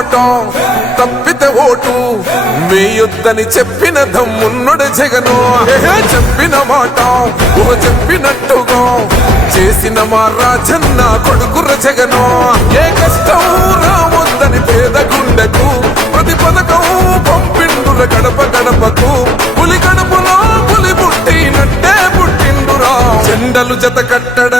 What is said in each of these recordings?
పోటం తప్పితే ఓటు వేయొద్దని చెప్పిన దమ్మున్నడు జగను చెప్పిన మాట ఓ చెప్పినట్టుగా చేసిన మా రాజన్న కొడుకుర జగను ఏ కష్టం రావద్దని పేద గుండెకు ప్రతి పథకం పంపిండుల గడప గడపకు పులి గడపలో పులి పుట్టినట్టే పుట్టిండురా జెండలు జత కట్టడం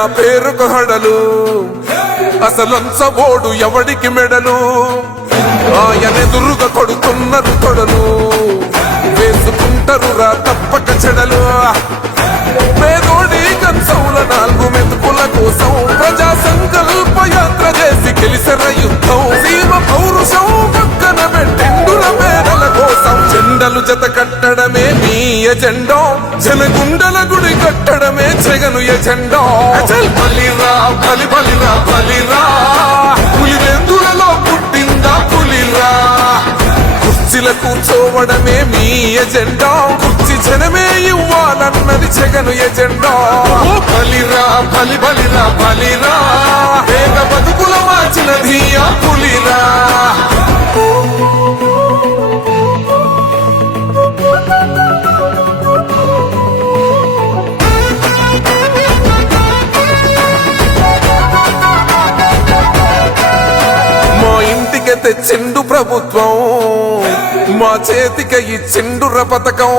నా పేరు కొహడలు అసలంచబోడు ఎవడికి మెడలు ఆయనెదురుగా కొడుతున్నారు కొడలు కొడను రా తప్పక చెడలు పేదోడి కంచౌల నాలుగు కుల కోసం ప్రజా సంకల్ప యాత్ర చేసి గెలిసిన యుద్ధం సీమ పౌరుషం పక్కన కోసం జెండలు జత కట్టడమే మీ ఎజెండో జనగుండల గుడి కట్టడమే జగను ఎలా పుట్టిందా పులిరా కుర్చీల కూర్చోవడమే మీ ఎజెండా కుర్చీ జనమే ఇవ్వాలన్నది చెగను ఎజెండా బలిరా బలి బలిరా బలిరా పేద బతుకుల మార్చినది ఆ పులిరా ఇకే తెచ్చిండు ప్రభుత్వం మా చేతిక చిండుర పథకం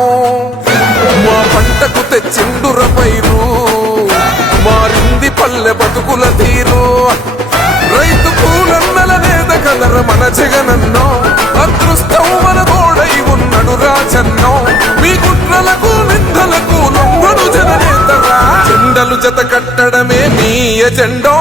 మా పంటకు చిండుర పైరు మారింది పల్లె బతుకుల తీరు రైతు పూలన్నల నేద కదర మన జగనన్నో అదృష్టం మన గోడై ఉన్నడు రాజన్నో మీ గుట్లకు నిందలకు నమ్మడు జననేతరా జెండలు జత కట్టడమే మీ ఎజెండో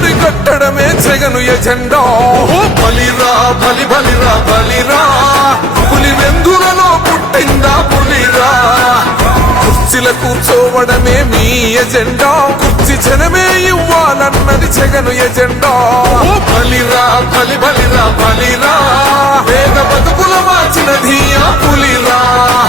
సహాయమే చెయ్యను ఎజెండా బలిరా బలి భలిరా బలిరా పులి వెందులలో పుట్టిందా పులిరా కుర్చీల కూర్చోవడమే మీ ఎజెండా కుర్చీ జనమే ఇవ్వాలన్నది చెగను ఎజెండా బలిరా బలి భలిరా బలిరా వేద బతుకుల మార్చినది ధీయా పులిరా